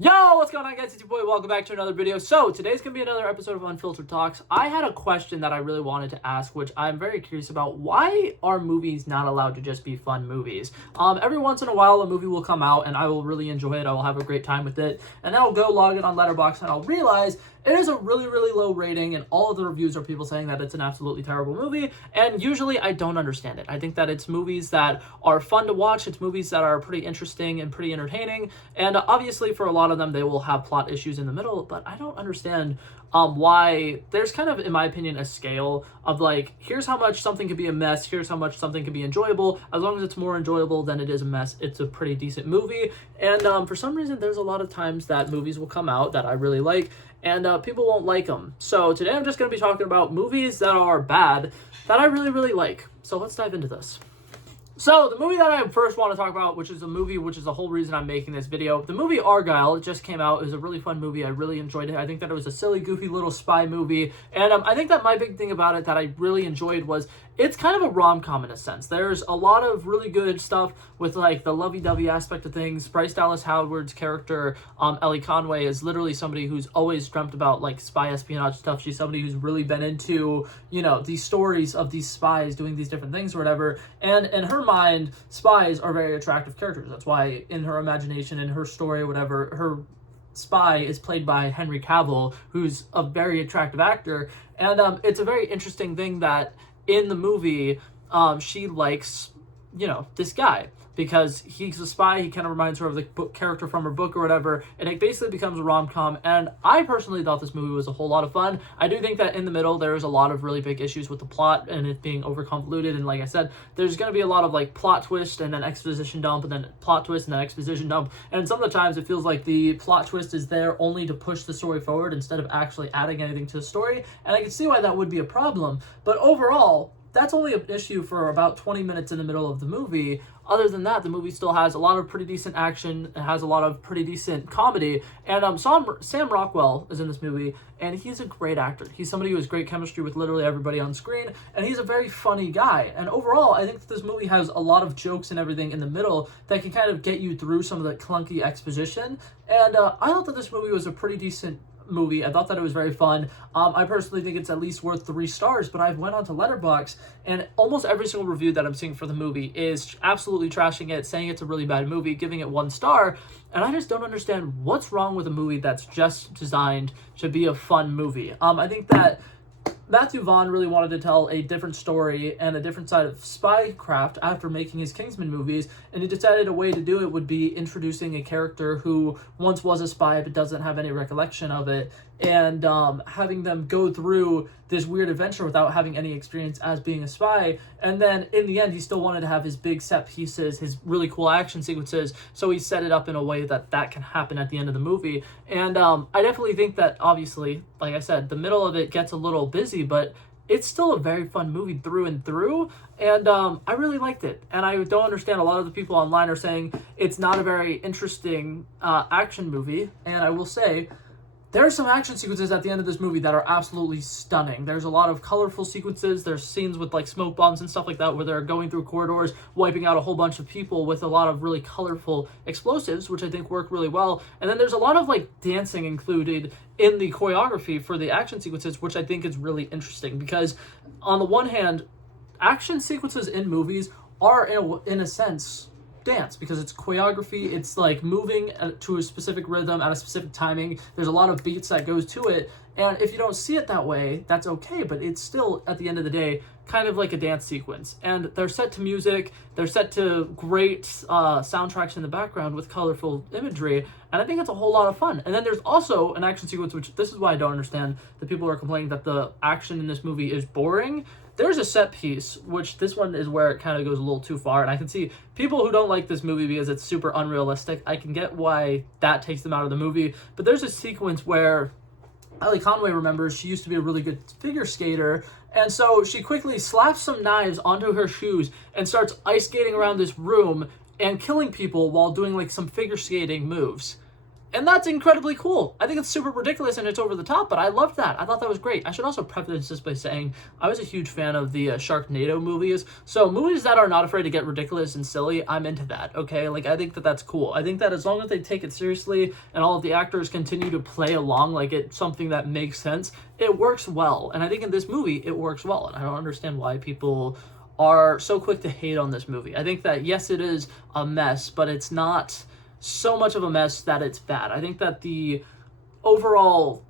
Yo, what's going on, guys? It's your boy. Welcome back to another video. So today's gonna be another episode of Unfiltered Talks. I had a question that I really wanted to ask, which I'm very curious about. Why are movies not allowed to just be fun movies? Every once in a while a movie will come out and I will really enjoy it. I will have a great time with it, and then I'll go log it on Letterboxd and I'll realize it is a really low rating, and all of the reviews are people saying that it's an absolutely terrible movie, and usually I don't understand it. I think that it's movies that are fun to watch, it's movies that are pretty interesting and pretty entertaining, and obviously for a lot of them they will have plot issues in the middle, but I don't understand why there's kind of, in my opinion, a scale of like, here's how much something could be a mess, here's how much something could be enjoyable. As long as it's more enjoyable than it is a mess, it's a pretty decent movie. And for some reason there's a lot of times that movies will come out that I really like and people won't like them. So today I'm just going to be talking about movies that are bad that I really like. So let's dive into this. So the movie that I first want to talk about, which is the whole reason I'm making this video, the movie Argylle, it just came out. It was a really fun movie. I really enjoyed it. I think that it was a silly, goofy little spy movie. And I think that my big thing about it that I really enjoyed was it's kind of a rom-com in a sense. There's a lot of really good stuff with like the lovey-dovey aspect of things. Bryce Dallas Howard's character, Ellie Conway, is literally somebody who's always dreamt about like spy espionage stuff. She's somebody who's really been into, you know, these stories of these spies doing these different things or whatever. And in her mind, spies are very attractive characters. That's why in her imagination, in her story, whatever, her spy is played by Henry Cavill, who's a very attractive actor. And it's a very interesting thing that in the movie, she likes, you know, this guy because he's a spy. He kind of reminds her of the character from her book or whatever, and it basically becomes a rom-com. And I personally thought this movie was a whole lot of fun. I do think that in the middle there is a lot of really big issues with the plot and it being over convoluted, and like I said, there's going to be a lot of like plot twist and then exposition dump and then plot twist and then exposition dump, and some of the times it feels like the plot twist is there only to push the story forward instead of actually adding anything to the story, and I can see why that would be a problem. But overall, that's only an issue for about 20 minutes in the middle of the movie. Other than that, the movie still has a lot of pretty decent action. It has a lot of pretty decent comedy. And Sam Rockwell is in this movie, and he's a great actor. He's somebody who has great chemistry with literally everybody on screen, and he's a very funny guy. And overall, I think that this movie has a lot of jokes and everything in the middle that can kind of get you through some of the clunky exposition. And I thought that this movie was a pretty decent movie. I thought that it was very fun. I personally think it's at least worth 3 stars, but I've went on to Letterboxd and almost every single review that I'm seeing for the movie is absolutely trashing it, saying it's a really bad movie, giving it 1 star, and I just don't understand what's wrong with a movie that's just designed to be a fun movie. I think that Matthew Vaughn really wanted to tell a different story and a different side of spycraft after making his Kingsman movies, and he decided a way to do it would be introducing a character who once was a spy but doesn't have any recollection of it, and having them go through this weird adventure without having any experience as being a spy. And then in the end, he still wanted to have his big set pieces, his really cool action sequences, so he set it up in a way that that can happen at the end of the movie. And I definitely think that, obviously, like I said, the middle of it gets a little busy, but it's still a very fun movie through and through, and I really liked it. And I don't understand, a lot of the people online are saying it's not a very interesting action movie, and I will say, there are some action sequences at the end of this movie that are absolutely stunning. There's a lot of colorful sequences. There's scenes with like smoke bombs and stuff like that where they're going through corridors, wiping out a whole bunch of people with a lot of really colorful explosives, which I think work really well. And then there's a lot of like dancing included in the choreography for the action sequences, which I think is really interesting because on the one hand, action sequences in movies are in a sense dance because it's choreography. It's like moving to a specific rhythm at a specific timing. There's a lot of beats that goes to it, and if you don't see it that way, that's okay, but it's still at the end of the day kind of like a dance sequence, and they're set to music. They're set to great soundtracks in the background with colorful imagery, and I think it's a whole lot of fun. And then there's also an action sequence, which this is why I don't understand the people who are complaining that the action in this movie is boring. There's a set piece, which this one is where it kind of goes a little too far, and I can see people who don't like this movie because it's super unrealistic. I can get why that takes them out of the movie, but there's a sequence where Ellie Conway remembers she used to be a really good figure skater, and so she quickly slaps some knives onto her shoes and starts ice skating around this room and killing people while doing like some figure skating moves. And that's incredibly cool. I think it's super ridiculous and it's over the top, but I loved that. I thought that was great. I should also preface this by saying I was a huge fan of the Sharknado movies. So movies that are not afraid to get ridiculous and silly, I'm into that, okay? Like, I think that that's cool. I think that as long as they take it seriously and all of the actors continue to play along like it's something that makes sense, it works well. And I think in this movie, it works well. And I don't understand why people are so quick to hate on this movie. I think that, yes, it is a mess, but it's not so much of a mess that it's bad. I think that the overall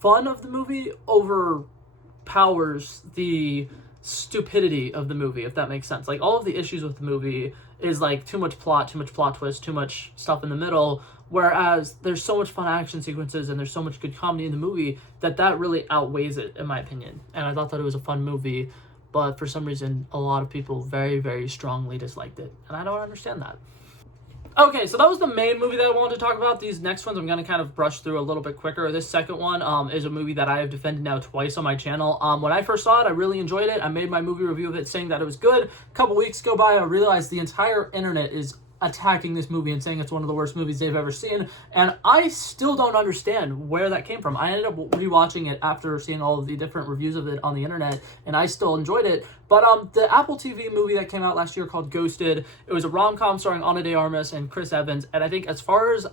fun of the movie overpowers the stupidity of the movie, if that makes sense. Like, all of the issues with the movie is like too much plot twist, too much stuff in the middle, whereas there's so much fun action sequences and there's so much good comedy in the movie that really outweighs it, in my opinion. And I thought that it was a fun movie, but for some reason a lot of people very, very strongly disliked it, and I don't understand that. Okay, so that was the main movie that I wanted to talk about. These next ones I'm going to kind of brush through a little bit quicker. This second one is a movie that I have defended now twice on my channel. When I first saw it, I really enjoyed it. I made my movie review of it saying that it was good. A couple weeks go by, I realized the entire internet is attacking this movie and saying it's one of the worst movies they've ever seen, and I still don't understand where that came from. I ended up rewatching it after seeing all of the different reviews of it on the internet, and I still enjoyed it. But the Apple TV movie that came out last year called Ghosted, it was a rom-com starring Ana de Armas and Chris Evans, and I think as far as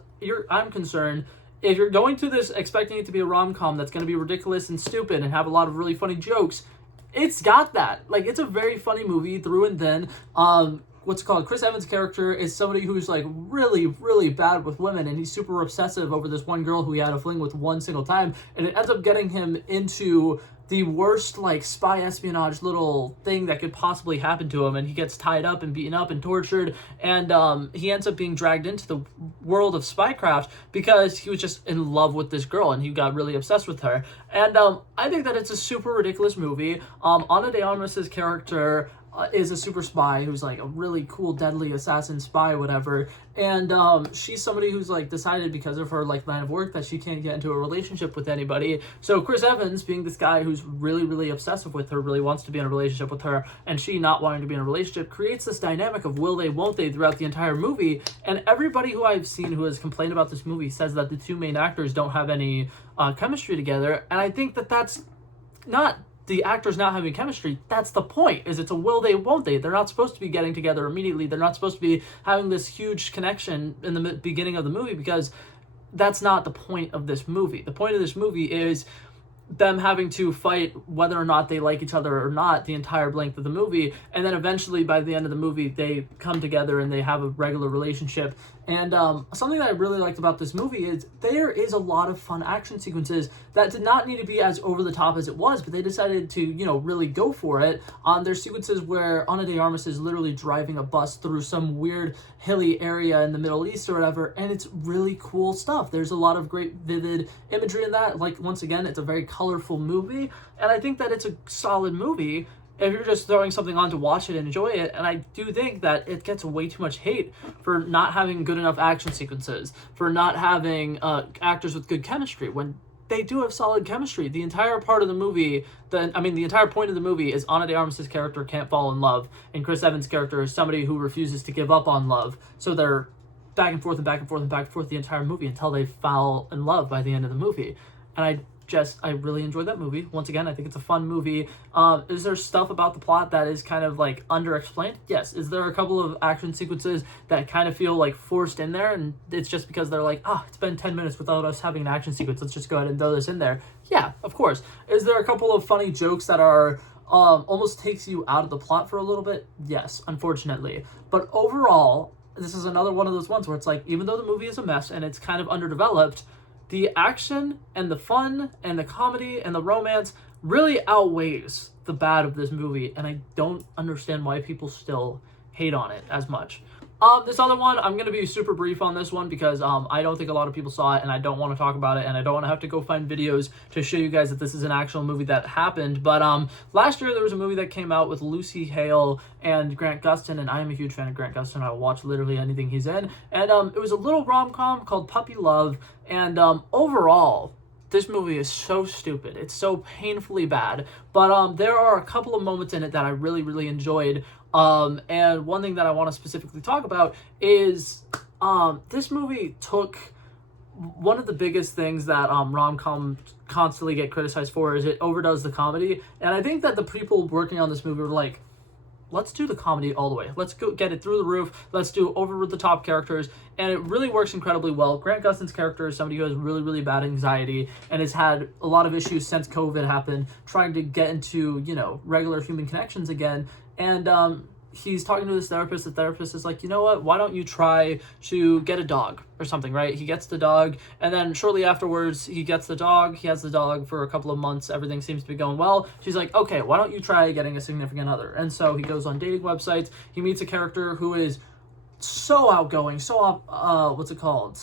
I'm concerned, if you're going to this expecting it to be a rom-com that's going to be ridiculous and stupid and have a lot of really funny jokes, it's got that. Like, it's a very funny movie through and then. Chris Evans' character is somebody who's like really, really bad with women, and he's super obsessive over this one girl who he had a fling with one single time, and it ends up getting him into the worst like spy espionage little thing that could possibly happen to him, and he gets tied up and beaten up and tortured, and he ends up being dragged into the world of spycraft because he was just in love with this girl and he got really obsessed with her. And I think that it's a super ridiculous movie. Ana de Armas' character is a super spy who's like a really cool, deadly assassin spy, whatever. And she's somebody who's like decided because of her like line of work that she can't get into a relationship with anybody. So Chris Evans, being this guy who's really, really obsessive with her, really wants to be in a relationship with her, and she not wanting to be in a relationship, creates this dynamic of will they, won't they throughout the entire movie. And everybody who I've seen who has complained about this movie says that the two main actors don't have any chemistry together. And I think that that's not the actors not having chemistry. That's the point, is it's a will they, won't they. They're not supposed to be getting together immediately. They're not supposed to be having this huge connection in the beginning of the movie, because that's not the point of this movie. The point of this movie is them having to fight whether or not they like each other or not the entire length of the movie, and then eventually by the end of the movie they come together and they have a regular relationship. And something that I really liked about this movie is there is a lot of fun action sequences that did not need to be as over the top as it was, but they decided to, you know, really go for it. There's sequences where Ana de Armas is literally driving a bus through some weird hilly area in the Middle East or whatever, and it's really cool stuff. There's a lot of great vivid imagery in that. Like, once again, it's a very colorful movie, and I think that it's a solid movie if you're just throwing something on to watch it and enjoy it. And I do think that it gets way too much hate for not having good enough action sequences, for not having actors with good chemistry, when they do have solid chemistry. The entire part of the movie, the entire point of the movie is Ana de Armas' character can't fall in love, and Chris Evans' character is somebody who refuses to give up on love. So they're back and forth and back and forth and back and forth the entire movie until they fall in love by the end of the movie. And I really enjoyed that movie. Once again, I think it's a fun movie. Is there stuff about the plot that is kind of like underexplained? Yes. Is there a couple of action sequences that kind of feel like forced in there, and it's just because they're like, it's been 10 minutes without us having an action sequence, let's just go ahead and throw this in there? Yeah, of course. Is there a couple of funny jokes that are almost takes you out of the plot for a little bit? Yes, unfortunately. But overall, this is another one of those ones where it's like, even though the movie is a mess and it's kind of underdeveloped, the action and the fun and the comedy and the romance really outweighs the bad of this movie, and I don't understand why people still hate on it as much. This other one, I'm going to be super brief on this one because I don't think a lot of people saw it, and I don't want to talk about it, and I don't want to have to go find videos to show you guys that this is an actual movie that happened. But last year there was a movie that came out with Lucy Hale and Grant Gustin, and I am a huge fan of Grant Gustin. I will watch literally anything he's in. And it was a little rom-com called Puppy Love, and overall, this movie is so stupid. It's so painfully bad. But there are a couple of moments in it that I really, really enjoyed. And one thing that I want to specifically talk about is this movie took one of the biggest things that rom-com constantly get criticized for is it overdoes the comedy. And I think that the people working on this movie were like, let's do the comedy all the way. Let's go get it through the roof. Let's do over-the-top characters. And it really works incredibly well. Grant Gustin's character is somebody who has really, really bad anxiety and has had a lot of issues since COVID happened, trying to get into, you know, regular human connections again. And he's talking to his therapist. The therapist is like, you know what, why don't you try to get a dog or something, right? He gets the dog, and then shortly afterwards, he gets the dog. He has the dog for a couple of months. Everything seems to be going well. She's like, okay, why don't you try getting a significant other? And so he goes on dating websites. He meets a character who is so outgoing, so, what's it called?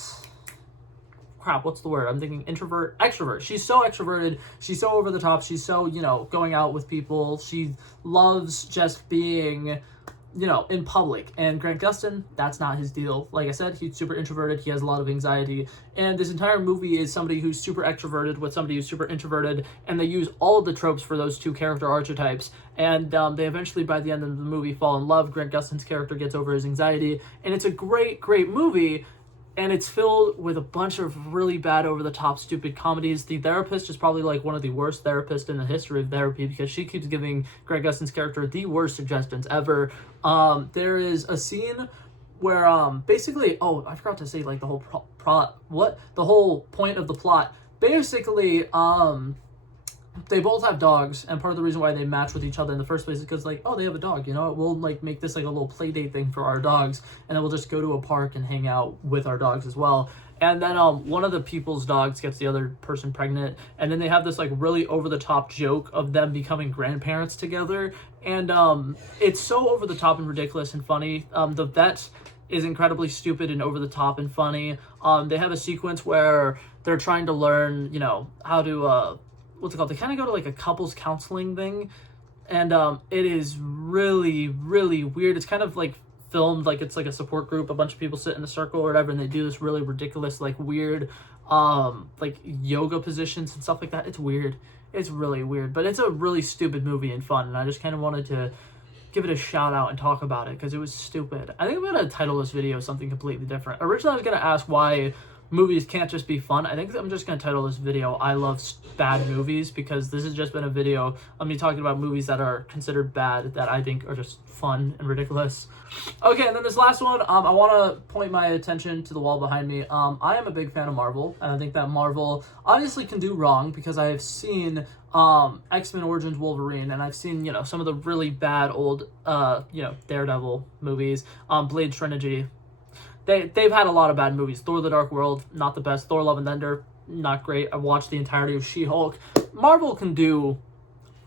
Crap, what's the word? I'm thinking introvert, extrovert. She's so extroverted. She's so over the top. She's so, you know, going out with people. She loves just being, you know, in public. And Grant Gustin, that's not his deal. Like I said, he's super introverted. He has a lot of anxiety. And this entire movie is somebody who's super extroverted with somebody who's super introverted. And they use all of the tropes for those two character archetypes. And they eventually, by the end of the movie, fall in love. Grant Gustin's character gets over his anxiety. And it's a great, great movie. And it's filled with a bunch of really bad, over-the-top, stupid comedies. The therapist is probably like one of the worst therapists in the history of therapy because she keeps giving Grant Gustin's character the worst suggestions ever. There is a scene where basically, oh, I forgot to say like the whole the whole point of the plot. Basically, they both have dogs, and part of the reason why they match with each other in the first place is because, like, oh, they have a dog, you know, we'll, like, make this, like, a little play date thing for our dogs, and then we'll just go to a park and hang out with our dogs as well. And then one of the people's dogs gets the other person pregnant, and then they have this, like, really over-the-top joke of them becoming grandparents together, and it's so over-the-top and ridiculous and funny. The vet is incredibly stupid and over-the-top and funny. They have a sequence where they're trying to learn, you know, how to, what's it called? They kind of go to like a couples counseling thing, and it is really, really weird. It's kind of like filmed like it's like a support group. A bunch of people sit in a circle or whatever, and they do this really ridiculous, like weird, like yoga positions and stuff like that. It's weird. It's really weird, but it's a really stupid movie and fun. And I just kind of wanted to give it a shout out and talk about it because it was stupid. I think I'm gonna title this video something completely different. Originally, I was gonna ask why movies can't just be fun. I think I'm just going to title this video I Love Bad Movies, because this has just been a video of me talking about movies that are considered bad that I think are just fun and ridiculous. Okay, and then this last one, I want to point my attention to the wall behind me. I am a big fan of Marvel, and I think that Marvel obviously can do wrong because I have seen X-Men Origins Wolverine, and I've seen, you know, some of the really bad old, you know, Daredevil movies, Blade Trinity. They've had a lot of bad movies. Thor: The Dark World, not the best. Thor: Love and Thunder, not great. I watched the entirety of She-Hulk. Marvel can do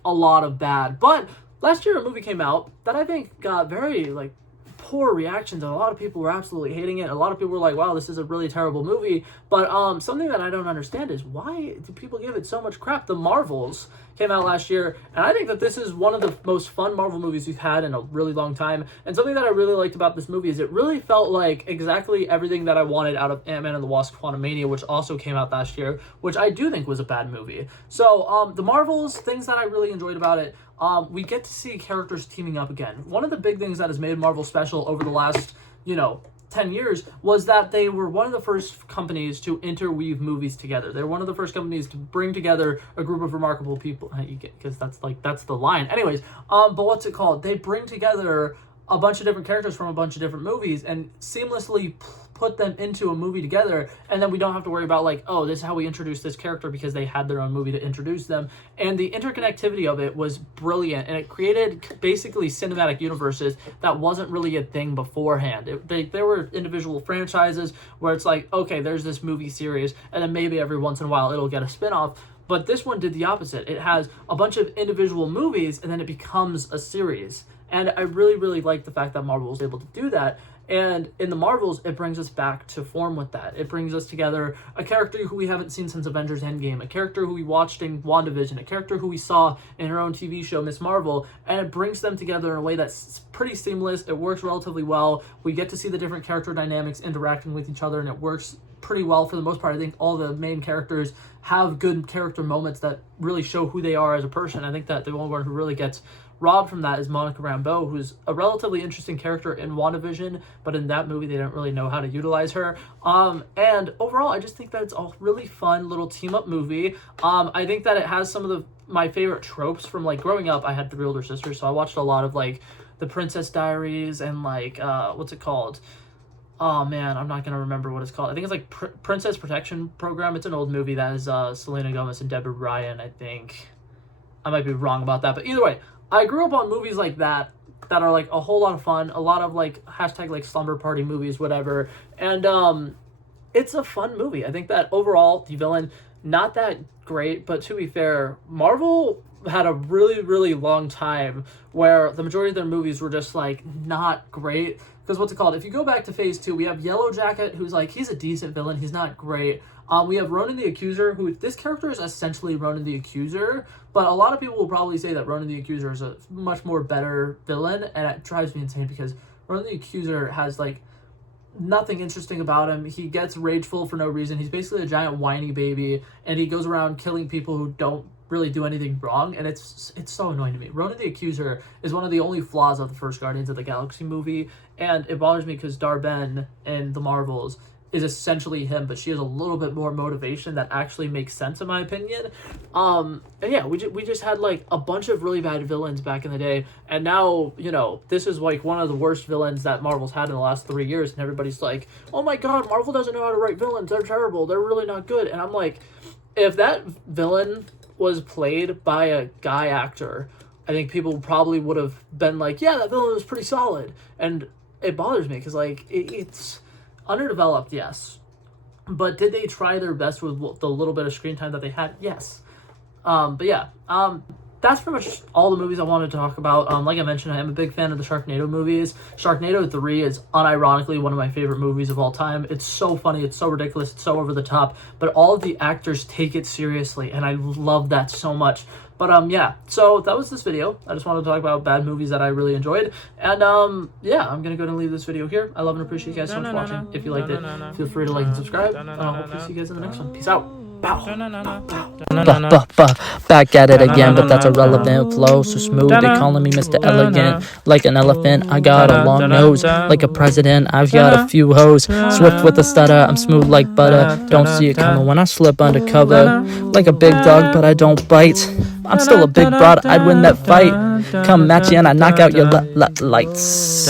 a lot of bad. But last year a movie came out that I think got very, like, poor reactions, and a lot of people were absolutely hating it. A lot of people were like, wow, this is a really terrible movie. But something that I don't understand is why do people give it so much crap? The Marvels came out last year, and I think that this is one of the most fun Marvel movies we've had in a really long time. And something that I really liked about this movie is it really felt like exactly everything that I wanted out of Ant-Man and the Wasp: Quantumania, which also came out last year, which I do think was a bad movie. So the Marvels, things that I really enjoyed about it, we get to see characters teaming up again. One of the big things that has made Marvel special over the last, you know, 10 years was that they were one of the first companies to interweave movies together. They're one of the first companies to bring together a group of remarkable people. You get, because that's the line. Anyways, but what's it called? They bring together a bunch of different characters from a bunch of different movies and seamlessly put them into a movie together, and then we don't have to worry about, like, oh, this is how we introduce this character because they had their own movie to introduce them. And the interconnectivity of it was brilliant, and it created basically cinematic universes that wasn't really a thing beforehand. There were individual franchises where it's like, okay, there's this movie series, and then maybe every once in a while it'll get a spin-off. But this one did the opposite. It has a bunch of individual movies, and then it becomes a series. And I really, really like the fact that Marvel was able to do that. And in the Marvels, it brings us back to form with that. It brings us together a character who we haven't seen since Avengers Endgame, a character who we watched in WandaVision, a character who we saw in her own TV show, Miss Marvel, and it brings them together in a way that's pretty seamless. It works relatively well. We get to see the different character dynamics interacting with each other, and it works pretty well for the most part. I think all the main characters have good character moments that really show who they are as a person. I think that the only one who really gets robbed from that is Monica Rambeau, who's a relatively interesting character in WandaVision, but in that movie they didn't really know how to utilize her. And overall, I just think that it's a really fun little team-up movie. I think that it has some of my favorite tropes from, like, growing up. I had 3 older sisters, so I watched a lot of, like, The Princess Diaries and, like, what's it called? Oh, man, I'm not going to remember what it's called. I think it's, like, Princess Protection Program. It's an old movie that is Selena Gomez and Deborah Ryan, I think. I might be wrong about that, but either way, I grew up on movies like that are, like, a whole lot of fun, a lot of, like, hashtag, like, slumber party movies, whatever, and, it's a fun movie. I think that overall, the villain, not that great, but to be fair, Marvel had a really, really long time where the majority of their movies were just, like, not great, because what's it called? If you go back to Phase 2, we have Yellow Jacket, who's, like, he's a decent villain, he's not great. We have Ronan the Accuser, who, this character is essentially Ronan the Accuser, but a lot of people will probably say that Ronan the Accuser is a much more better villain, and it drives me insane because Ronan the Accuser has, like, nothing interesting about him. He gets rageful for no reason. He's basically a giant whiny baby, and he goes around killing people who don't really do anything wrong, and it's so annoying to me. Ronan the Accuser is one of the only flaws of the first Guardians of the Galaxy movie, and it bothers me because Dar-Benn in the Marvels is essentially him, but she has a little bit more motivation that actually makes sense in my opinion. And yeah, we just had, like, a bunch of really bad villains back in the day, and now, you know, this is, like, one of the worst villains that Marvel's had in the last 3 years, and everybody's like, oh my god, Marvel doesn't know how to write villains, they're terrible, they're really not good. And I'm like, if that villain was played by a guy actor, I think people probably would have been like, yeah, that villain was pretty solid. And it bothers me because, like, it's underdeveloped, yes, but did they try their best with the little bit of screen time that they had? Yes. But yeah, that's pretty much all the movies I wanted to talk about. Like I mentioned, I am a big fan of the Sharknado movies. Sharknado 3 is unironically one of my favorite movies of all time. It's so funny, it's so ridiculous, it's so over the top, but all of the actors take it seriously, and I love that so much. But, yeah, so that was this video. I just wanted to talk about bad movies that I really enjoyed. And, yeah, I'm going to go ahead and leave this video here. I love and appreciate you guys so much for watching. If you liked it, feel free to like and subscribe. And I'll hopefully see you guys in the next one. Peace out. Bow. Back at it again, but that's a relevant flow. So smooth, they calling me Mr. Elegant. Like an elephant, I got a long nose. Like a president, I've got a few hoes. Swift with a stutter, I'm smooth like butter. Don't see it coming when I slip undercover. Like a big dog, but I don't bite. I'm still a big broad, I'd win that fight. Come match you and I knock out your lights.